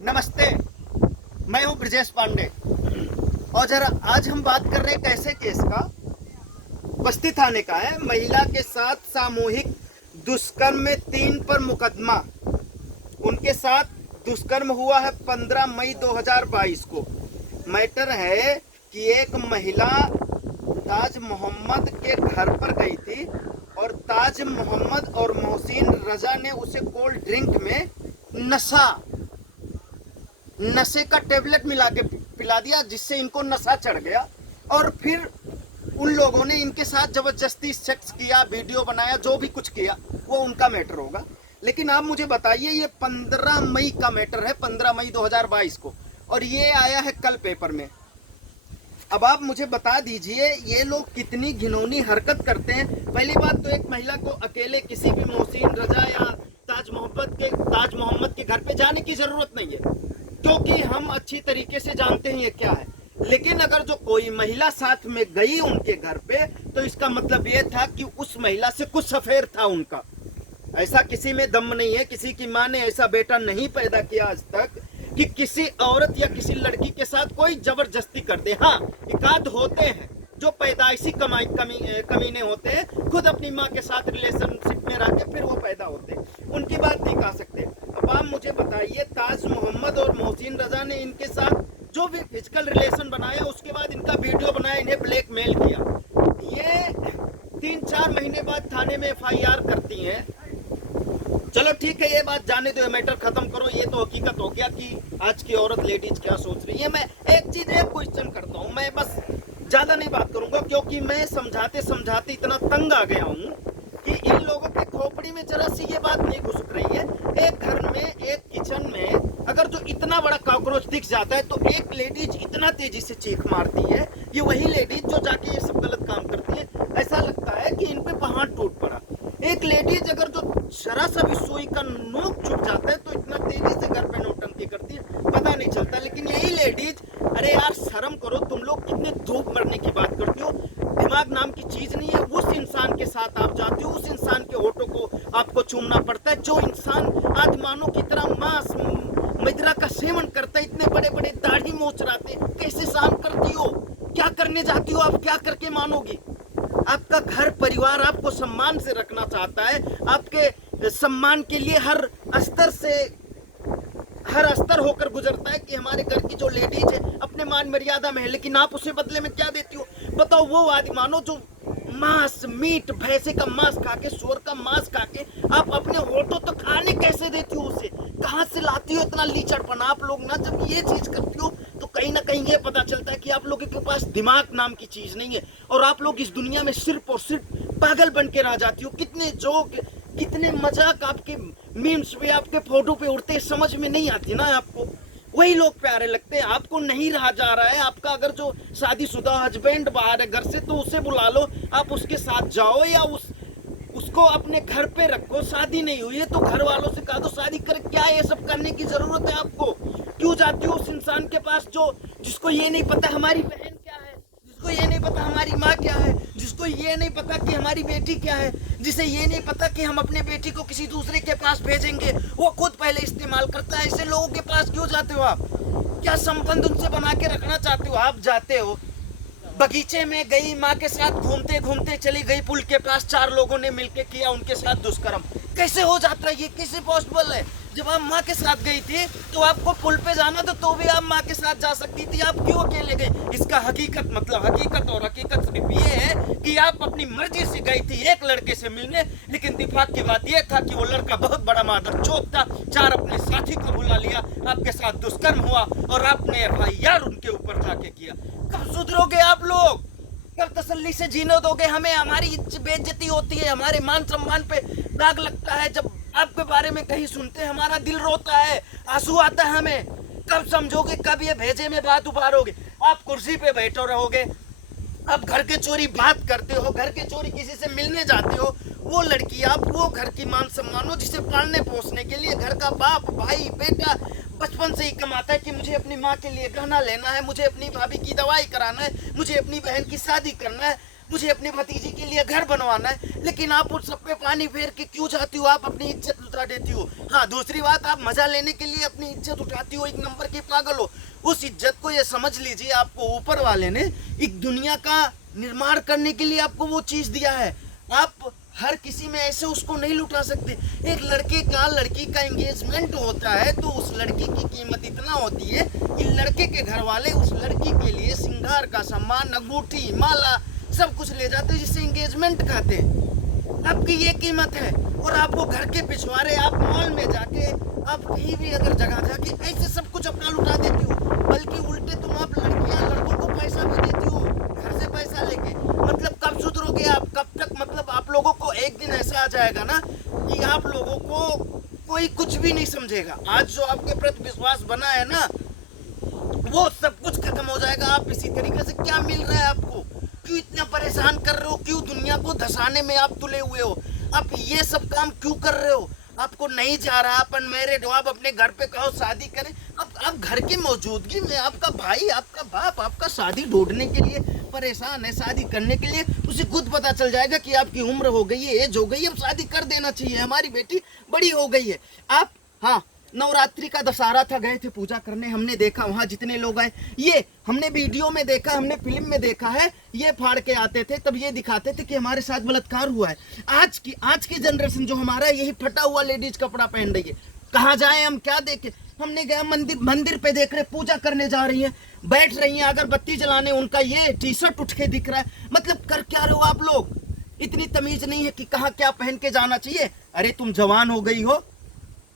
नमस्ते, मैं हूं ब्रजेश पांडे और जरा आज हम बात कर रहे हैं कैसे केस का। बस्ती थाने का है। महिला के साथ सामूहिक दुष्कर्म में 3 पर मुकदमा। उनके साथ दुष्कर्म हुआ है 15 मई 2022 को। मैटर है कि एक महिला ताज मोहम्मद के घर पर गई थी और ताज मोहम्मद और मोहसिन रजा ने उसे कोल्ड ड्रिंक में नशे का टेबलेट मिला के पिला दिया, जिससे इनको नशा चढ़ गया और फिर उन लोगों ने इनके साथ जबरदस्ती सेक्स किया, वीडियो बनाया, जो भी कुछ किया वो उनका मैटर होगा। लेकिन आप मुझे बताइए, ये 15 मई का मैटर है, 15 मई 2022 को, और ये आया है कल पेपर में। अब आप मुझे बता दीजिए ये लोग कितनी घिनौनी हरकत करते हैं। पहली बात तो एक महिला को अकेले किसी भी मोहसिन रजा या ताज मोहम्मद के घर पे जाने की जरूरत नहीं है, क्योंकि हम अच्छी तरीके से जानते हैं ये क्या है। लेकिन अगर जो कोई महिला साथ में गई उनके घर पे, तो इसका मतलब ये था कि उस महिला से कुछ अफेयर था उनका। ऐसा किसी में दम नहीं है, किसी की माँ ने ऐसा बेटा नहीं पैदा किया आज तक कि किसी औरत या किसी लड़की के साथ कोई जबरदस्ती कर दे। हाँ, एकाध होते हैं जो पैदाइशी कमीने होते हैं, खुद अपनी माँ के साथ रिलेशनशिप में रह के फिर वो पैदा होते हैं, उनकी बात नहीं कह सकते। अब आप मुझे बताइए, ताज मोहम्मद और मोहसिन रजा ने इनके साथ जो भी फिजिकल रिलेशन बनाया, उसके बाद इनका वीडियो बनाया, इन्हें ब्लैकमेल किया। ये 3-4 महीने बाद थाने में FIR करती हैं। चलो ठीक है, ये बात जाने दो, मैटर खत्म करो। ये तो हकीकत हो गया कि आज की औरत लेडीज क्या सोच रही है। मैं एक क्वेश्चन करता हूँ, मैं बस ज्यादा नहीं बात करूंगा, क्योंकि मैं समझाते समझाते इतना तंग आ गया हूँ कि इन लोगों के खोपड़ी में जरा सी ये बात नहीं घुस रही है। एक घर में, एक किचन में अगर जो इतना बड़ा कॉकरोच दिख जाता है, तो एक लेडीज इतना तेजी से चीख मारती है, ये वही लेडीज जो जाके ये सब गलत काम करती है। ऐसा लगता है कि इन पे पहाड़ टूट पड़ा। एक लेडीज अगर जो जरा सा भी सुई का नोक चुभ जाता है, तो इतना तेजी से घर पे नौटंकी करती है, पता नहीं चलता। लेकिन यही लेडीज, अरे यार शर्म करो, तुम लोग कितने धूप मरने की बात करते हो। दिमाग नाम की चीज नहीं है। उस इंसान के साथ आप जाते हो, उस इंसान के होठों को आपको चूमना पड़ता है, जो इंसान आदमानों की तरह मांस मदिरा का सेवन करता है, इतने बड़े बड़े दाढ़ी मोचराते, कैसे सहन करती हो? क्या करने जाती हो आप? क्या करके मानोगी? आपका घर परिवार आपको सम्मान से रखना चाहता है, आपके सम्मान के लिए हर स्तर होकर गुजरता है कि हमारे घर की जो लेडीज है अपने मान मर्यादा में है। लेकिन आप उसे बदले में क्या देती हो? बताओ, वो आदि मानो जो मांस, मीट, भैंसे का मांस खा के, सुअर का मांस खा के आप अपने होठों तो खाने कैसे देती हो? उसे कहां से लाती हो इतना लीचड़पन? आप लोग ना जब ये चीज करती हो, तो कहीं ना कहीं ये पता चलता है कि आप लोगों के पास दिमाग नाम की चीज नहीं है, और आप लोग इस दुनिया में सिर्फ और सिर्फ पागल बन के रह जाती हो। कितने जोक, कितने मजाक आपके मीम्स पे, आपके फोटो पे उड़ते, समझ में नहीं आती ना आपको। वही लोग प्यारे लगते हैं। आपको नहीं रहा जा रहा है, आपका अगर जो शादीशुदा हस्बैंड बाहर है घर से, तो उसे बुला लो, आप उसके साथ जाओ, या उसको अपने घर पे रखो। शादी नहीं हुई है तो घर वालों से कहा दो शादी कर। क्या ये सब करने की जरूरत है आपको? क्यों जाती हो उस इंसान के पास जिसको ये नहीं पता हमारी बहन क्या है, जिसको ये नहीं पता हमारी माँ क्या है, जिसको ये नहीं पता कि हमारी बेटी क्या है, जिसे ये नहीं पता कि हम अपने बेटी को किसी दूसरे के पास भेजेंगे, वो खुद पहले इस्तेमाल करता है। ऐसे लोगों के पास क्यों जाते हो आप? क्या संबंध उनसे बना के रखना चाहते हो? आप जाते हो, बगीचे में गई, माँ के साथ घूमते घूमते चली गई, पुल के पास 4 लोगों ने मिलके किया उनके साथ दुष्कर्म। कैसे हो जाता है ये? कैसे पॉसिबल है? जब आप माँ के साथ गई थी तो आपको पुल पे जाना था, तो भी आप माँ के साथ जा सकती थी, आप क्यों अकेले गए? इसका हकीकत सिर्फ ये है कि आप अपनी मर्जी से गई थी एक लड़के से मिलने, लेकिन इत्तेफाक की बात यह था कि वो लड़का बहुत बड़ा मादरचोद था। 4 अपने साथी को बुला लिया, आपके साथ दुष्कर्म हुआ और आपने FIR उनके ऊपर जाके किया। कब सुधरोगे आप लोग? कब तसल्ली से जीने दोगे हमें? हमारी बेइज्जती होती है, हमारे मान सम्मान पे दाग लगता है। जब आपके बारे में कहीं सुनते हैं, हमारा दिल रोता है, आंसू आता है हमें। कब समझोगे? कब ये भेजे में बात उबारोगे? आप कुर्सी पे बैठे रहोगे, आप घर के चोरी बात करते हो, घर के चोरी किसी से मिलने जाते हो। वो लड़की, आप वो घर की मान सम्मान हो जिसे पालने पोसने के लिए घर का बाप, भाई, बेटा बचपन से ही कमाता है कि मुझे अपनी माँ के लिए गहना लेना है, मुझे अपनी भाभी की दवाई कराना है, मुझे अपनी बहन की शादी करना है। मुझे अपने भतीजी के लिए घर बनवाना है, लेकिन आप उस सब पे पानी फेर के क्यों जाती हो? आप अपनी इज्जत लुटा देती हो। हाँ, दूसरी बात, आप मजा लेने के लिए अपनी इज्जत उठाती हो, एक नंबर की पागल हो। उस इज्जत को ये समझ लीजिए, आपको ऊपर वाले ने एक दुनिया का निर्माण करने के लिए आपको वो चीज दिया है। आप हर किसी में ऐसे उसको नहीं लुटा सकते। एक लड़की का एंगेजमेंट होता है तो उस लड़की की कीमत इतना होती है कि लड़के के घर वाले उस लड़की के लिए श्रृंगार का सामान, अंगूठी, माला सब कुछ ले जाते हैं, जिससे एंगेजमेंट कहते हैं। आपकी ये कीमत है, और आप वो घर के पिछवाड़े, आप मॉल में जाके, आप कहीं भी अगर जगह जाके ऐसे सब कुछ अपना लुटा देती हो। बल्कि उल्टे तुम आप लड़कों को पैसा भी देती हो घर से पैसा लेके। मतलब कब सुधरोगे आप? कब तक? मतलब आप लोगों को एक दिन ऐसा आ जाएगा ना कि आप लोगों को कोई कुछ भी नहीं समझेगा। आज जो आपके प्रति विश्वास बना है ना, वो सब कुछ खत्म हो जाएगा। आप इसी तरीके से, क्या मिल रहा है आपको? क्यों इतना परेशान कर रहे हो? क्यों दुनिया को धसाने में आप तुले हुए हो? आप ये सब काम क्यों कर रहे हो? आपको नहीं जा रहा अपन मैरिड हो, आप अपने घर पे कहो शादी करें। अब आप घर की मौजूदगी में आपका भाई, आपका बाप, आपका शादी ढूंढने के लिए परेशान है, शादी करने के लिए। उसे खुद पता चल जाएगा कि आपकी उम्र हो गई है, एज हो गई है, अब शादी कर देना चाहिए, हमारी बेटी बड़ी हो गई है। आप, हाँ, नवरात्रि का दशहरा था, गए थे पूजा करने, हमने देखा वहां जितने लोग आए, ये हमने वीडियो में देखा, हमने फिल्म में देखा है, ये फाड़ के आते थे, तब ये दिखाते थे कि हमारे साथ बलात्कार हुआ है। आज की जनरेशन जो हमारा है, यही फटा हुआ लेडीज कपड़ा पहन रही है। कहाँ जाए हम, क्या देखे? हमने गया मंदिर पे, देख रहे पूजा करने जा रही है, बैठ रही है अगरबत्ती जलाने, उनका ये टी शर्ट उठ के दिख रहा है। मतलब कर क्या रहे हो आप लोग? इतनी तमीज नहीं है कि कहाँ क्या पहन के जाना चाहिए। अरे तुम जवान हो गई हो,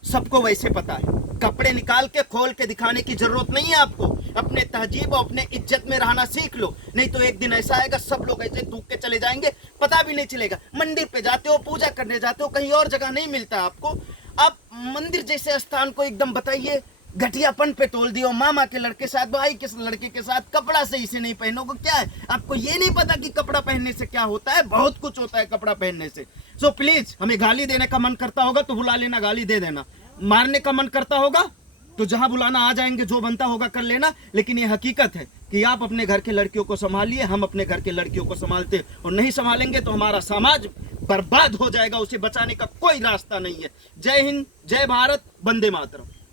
सबको वैसे पता है। कपड़े निकाल के खोल के दिखाने की जरूरत नहीं है आपको। अपने तहजीब और अपने इज्जत में रहना सीख लो, नहीं तो एक दिन ऐसा आएगा सब लोग ऐसे थूक के चले जाएंगे, पता भी नहीं चलेगा। मंदिर पे जाते हो, पूजा करने जाते हो, कहीं और जगह नहीं मिलता आपको। आप मंदिर जैसे स्थान को एकदम बताइए घटियापन पे तोल दियो। मामा के लड़के साथ, भाई के लड़के के साथ कपड़ा सही से नहीं पहनोगे, क्या है आपको ये नहीं पता कि कपड़ा पहनने से क्या होता है? बहुत कुछ होता है कपड़ा पहनने से। सो प्लीज, हमें गाली देने का मन करता होगा तो बुला लेना, गाली दे देना। मारने का मन करता होगा तो जहां बुलाना आ जाएंगे, जो बनता होगा कर लेना। लेकिन ये हकीकत है कि आप अपने घर के लड़कियों को संभालिए, हम अपने घर के लड़कियों को संभालते, और नहीं संभालेंगे तो हमारा समाज बर्बाद हो जाएगा, उसे बचाने का कोई रास्ता नहीं है। जय हिंद, जय भारत, वंदे मातरम।